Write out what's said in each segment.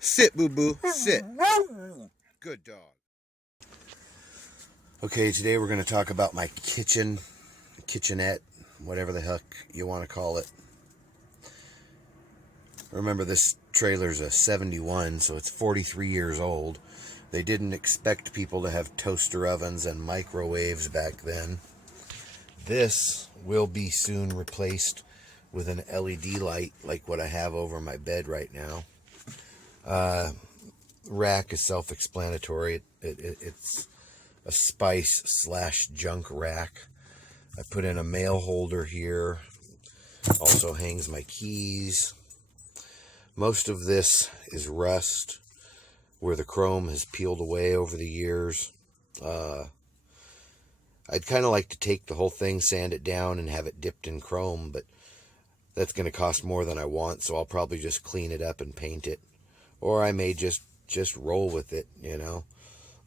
Sit, boo-boo, sit. Good dog. Okay, today we're going to talk about my kitchenette, whatever the heck you want to call it. Remember, this trailer's a 71, so it's 43 years old. They didn't expect people to have toaster ovens and microwaves back then. This will be soon replaced with an LED light like what I have over my bed right now. Rack is self-explanatory. It's a spice/junk rack. I put in a mail holder here. Also hangs my keys. Most of this is rust, where the chrome has peeled away over the years. I'd kind of like to take the whole thing, sand it down, and have it dipped in chrome, but that's going to cost more than I want, so I'll probably just clean it up and paint it. Or I may just roll with it, you know.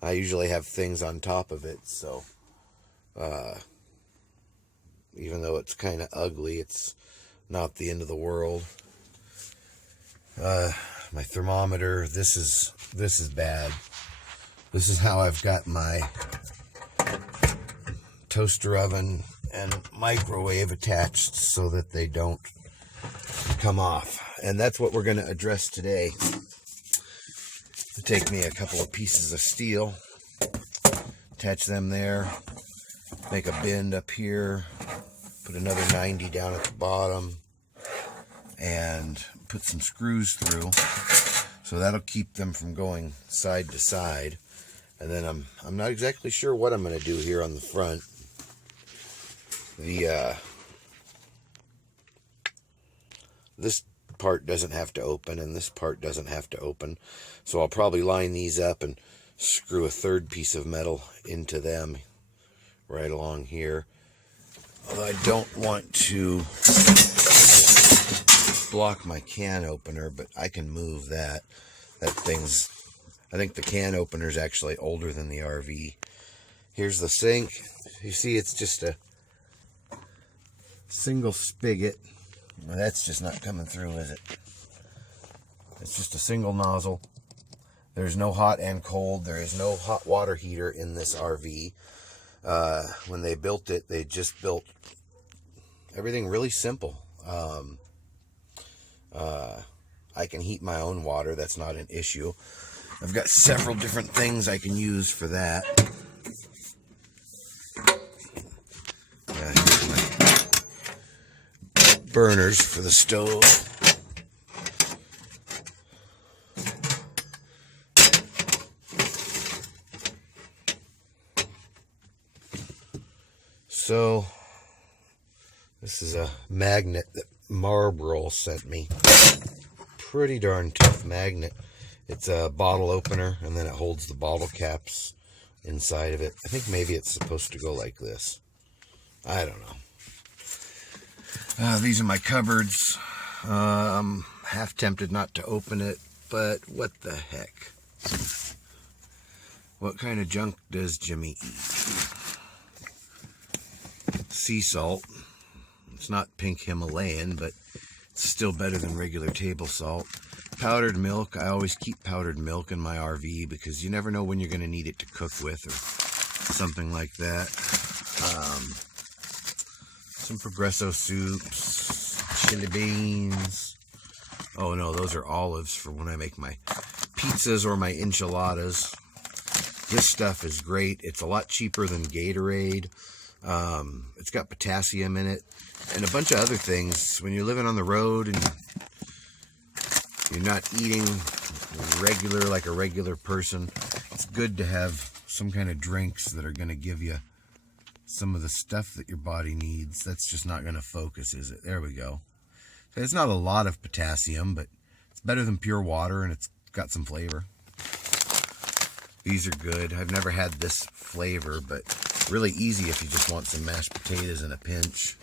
I usually have things on top of it, so even though it's kind of ugly, it's not the end of the world. My thermometer, this is bad. This is how I've got my toaster oven and microwave attached so that they don't come off. And that's what we're going to address today. It'll take me a couple of pieces of steel, attach them there, make a bend up here, put another 90 down at the bottom, and put some screws through. So that'll keep them from going side to side. And then I'm not exactly sure what I'm going to do here on the front. This part doesn't have to open, and this part doesn't have to open. So I'll probably line these up and screw a third piece of metal into them right along here. Although I don't want to block my can opener, but I can move that. That thing's, I think the can opener is actually older than the RV. Here's the sink. You see, it's just a single spigot. Well, that's just not coming through, is it? It's just a single nozzle. There's no hot and cold. There is no hot water heater in this RV. When they built it, they just built everything really simple. I can heat my own water. That's not an issue. I've got several different things I can use for that. Here's my burners for the stove. So, this is a magnet that Marlboro sent me. Pretty darn tough magnet. It's a bottle opener, and then it holds the bottle caps inside of it. I think maybe it's supposed to go like this. I don't know. These are my cupboards. I'm half tempted not to open it, but what the heck? What kind of junk does Jimmy eat? Sea salt. It's not pink Himalayan, but it's still better than regular table salt. Powdered milk. I always keep powdered milk in my RV because you never know when you're going to need it to cook with or something like that. Some Progresso soups, chili beans. Oh no, those are olives for when I make my pizzas or my enchiladas. This stuff is great. It's a lot cheaper than Gatorade. It's got potassium in it and a bunch of other things. When you're living on the road and you're not eating regular like a regular person, it's good to have some kind of drinks that are going to give you some of the stuff that your body needs. That's just not going to focus, is it? There we go. So it's not a lot of potassium, but it's better than pure water, and it's got some flavor. These are good. I've never had this flavor, but really easy if you just want some mashed potatoes in a pinch.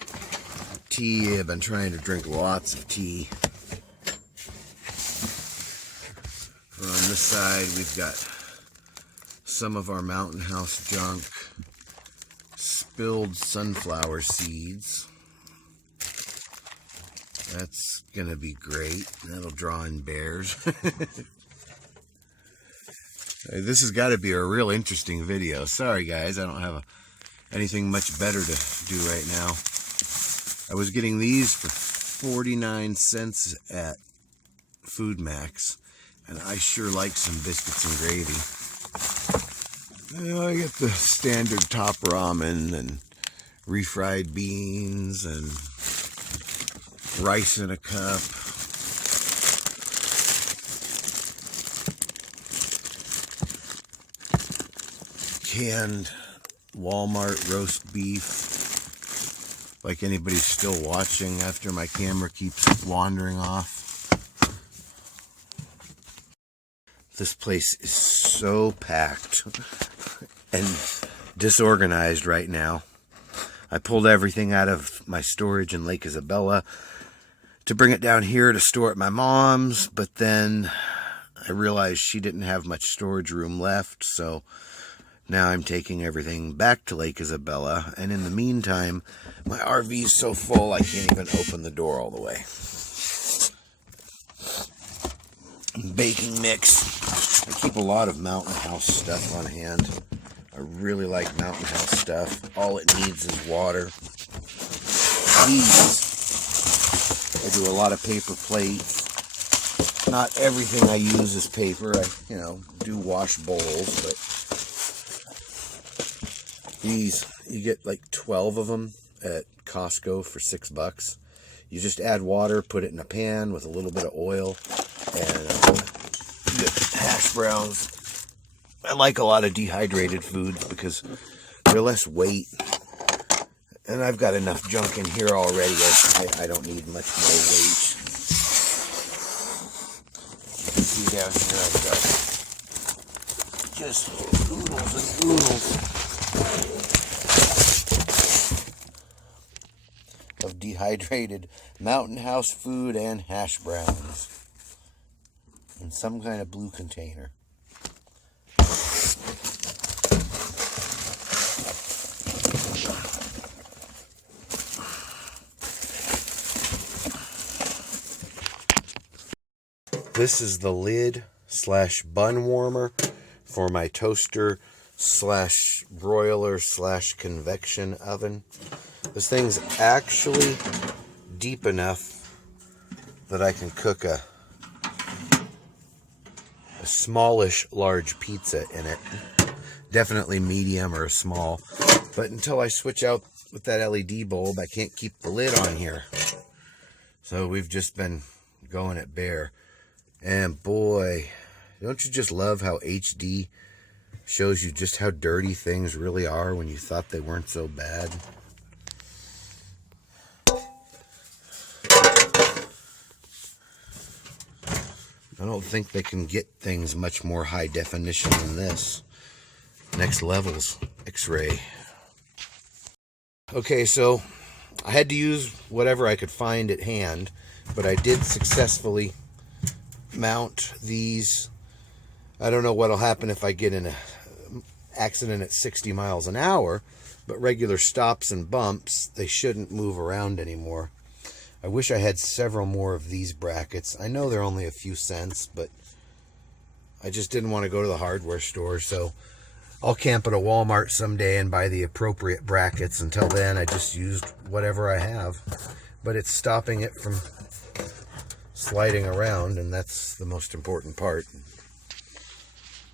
Tea. I've been trying to drink lots of tea. On this side, we've got some of our Mountain House junk. Spilled sunflower seeds. That's gonna be great. That'll draw in bears. This has got to be a real interesting video. Sorry guys, I don't have anything much better to do right now. I was getting these for 49 cents at Food Max, and I sure like some biscuits and gravy. I get the standard top ramen and refried beans and rice in a cup. Canned Walmart roast beef. Like anybody's still watching after my camera keeps wandering off. This place is so packed and disorganized right now. I pulled everything out of my storage in Lake Isabella to bring it down here to store at my mom's, but then I realized she didn't have much storage room left, so now I'm taking everything back to Lake Isabella, and in the meantime, my RV's so full I can't even open the door all the way. Baking mix. I keep a lot of Mountain House stuff on hand. I really like Mountain House stuff. All it needs is water. These. I do a lot of paper plates. Not everything I use is paper. I, do wash bowls, but these, you get like 12 of them at Costco for $6. You just add water, put it in a pan with a little bit of oil, and you get hash browns. I like a lot of dehydrated foods because they're less weight. And I've got enough junk in here already. I don't need much more weight. You can see down here I've got just oodles and oodles of dehydrated Mountain House food and hash browns in some kind of blue container. This is the lid / bun warmer for my toaster / broiler / convection oven. This thing's actually deep enough that I can cook a smallish large pizza in it. Definitely medium or a small. But until I switch out with that LED bulb, I can't keep the lid on here. So we've just been going it bare. And boy, don't you just love how HD shows you just how dirty things really are when you thought they weren't so bad? I don't think they can get things much more high definition than this. Next level's X-ray. Okay, so I had to use whatever I could find at hand, but I did successfully mount these. I don't know what'll happen if I get in an accident at 60 miles an hour, but regular stops and bumps, they shouldn't move around anymore. I wish I had several more of these brackets. I know they're only a few cents, but I just didn't want to go to the hardware store, so I'll camp at a Walmart someday and buy the appropriate brackets. Until then, I just used whatever I have, but it's stopping it from sliding around, and that's the most important part.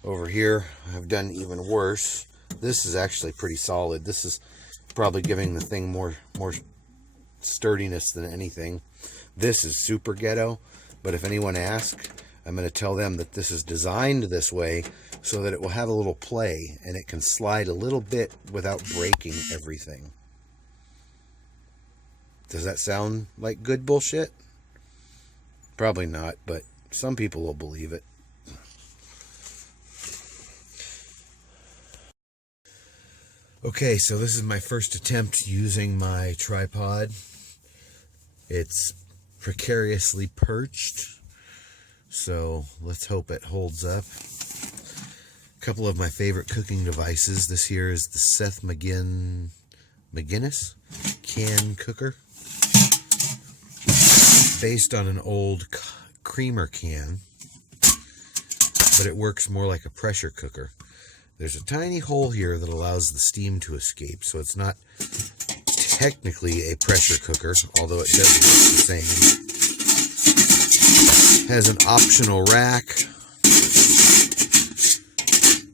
Over here, I've done even worse. This is actually pretty solid. This is probably giving the thing more sturdiness than anything. This is super ghetto, but if anyone asks, I'm going to tell them that this is designed this way so that it will have a little play and it can slide a little bit without breaking everything. Does that sound like good bullshit? Probably not, but some people will believe it. Okay, so this is my first attempt using my tripod. It's precariously perched, so let's hope it holds up. A couple of my favorite cooking devices. This here is the Seth McGinnis can cooker, based on an old creamer can. but it works more like a pressure cooker. There's a tiny hole here that allows the steam to escape, so it's not technically a pressure cooker, although it does look the same. It has an optional rack,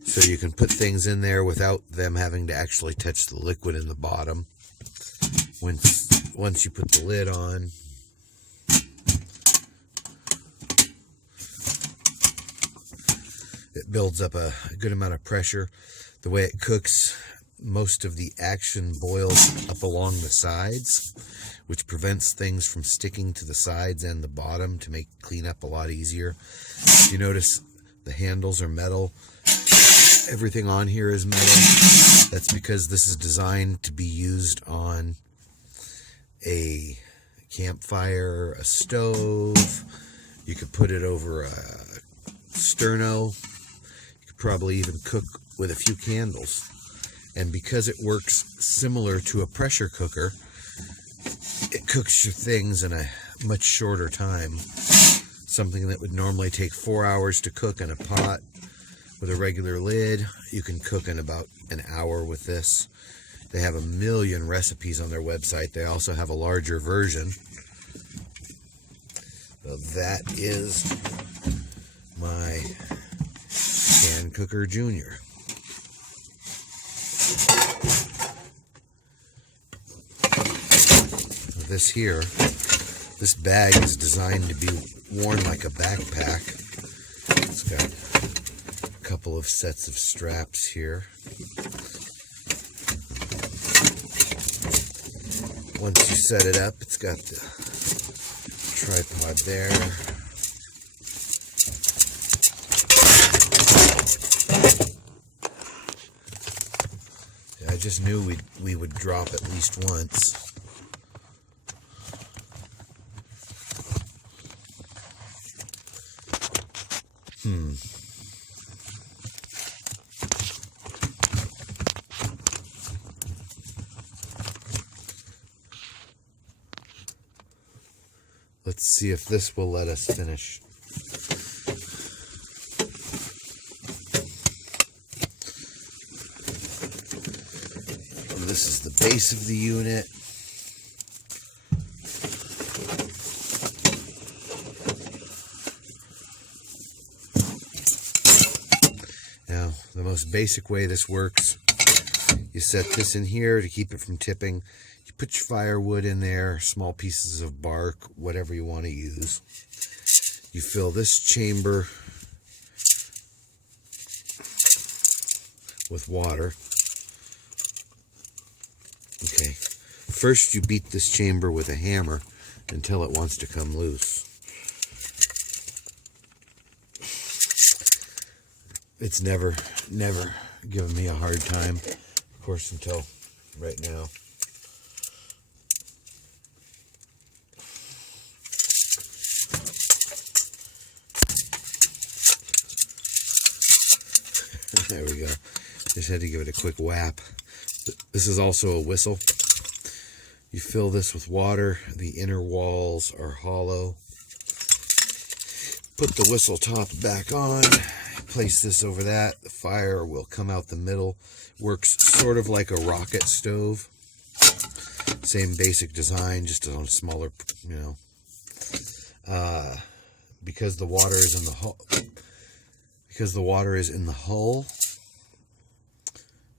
so you can put things in there without them having to actually touch the liquid in the bottom. Once you put the lid on, it builds up a good amount of pressure. The way it cooks, most of the action boils up along the sides, which prevents things from sticking to the sides and the bottom to make cleanup a lot easier. You notice the handles are metal. Everything on here is metal. That's because this is designed to be used on a campfire, a stove. You could put it over a sterno. You could probably even cook with a few candles. And because it works similar to a pressure cooker, it cooks your things in a much shorter time. Something that would normally take 4 hours to cook in a pot with a regular lid, you can cook in about an hour with this. They have a million recipes on their website. They also have a larger version. So that is my Can Cooker Junior. This bag is designed to be worn like a backpack. It's got a couple of sets of straps here. Once you set it up, it's got the tripod there. I just knew we would drop at least once. Let's see if this will let us finish. This is the base of the unit. Now, the most basic way this works, you set this in here to keep it from tipping. You put your firewood in there, small pieces of bark, whatever you want to use. You fill this chamber with water. Okay, first you beat this chamber with a hammer until it wants to come loose. It's never given me a hard time, of course, until right now. There we go. Just had to give it a quick whap. This is also a whistle. You fill this with water. The inner walls are hollow. Put the whistle top back on. Place this over that. The fire will come out the middle. Works sort of like a rocket stove. Same basic design, just on a smaller, because the water is in the hull. Because the water is in the hull,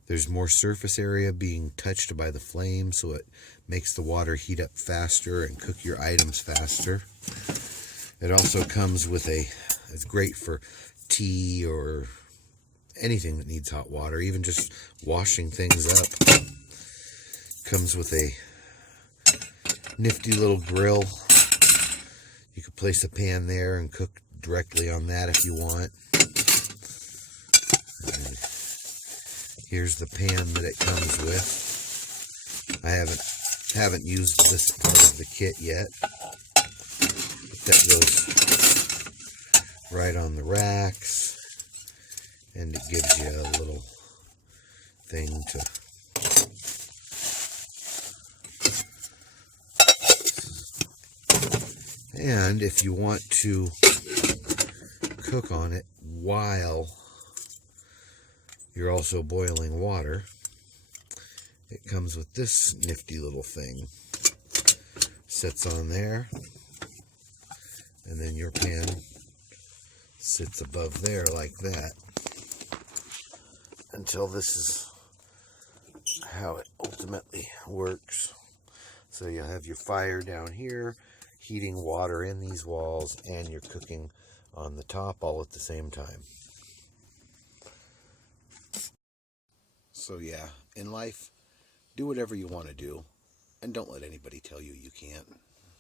there's more surface area being touched by the flame, so it makes the water heat up faster and cook your items faster. It also comes with it's great for tea or anything that needs hot water, even just washing things up. Comes with a nifty little grill. You could place a pan there and cook directly on that if you want. And here's the pan that it comes with. I haven't used this part of the kit yet. But that goes right on the racks, and it gives you a little thing to and if you want to cook on it while you're also boiling water, it comes with this nifty little thing. Sits on there, and then your pan sits above there like that until this is how it ultimately works. So you have your fire down here, heating water in these walls, and you're cooking on the top all at the same time. So yeah, in life, do whatever you want to do, and don't let anybody tell you you can't.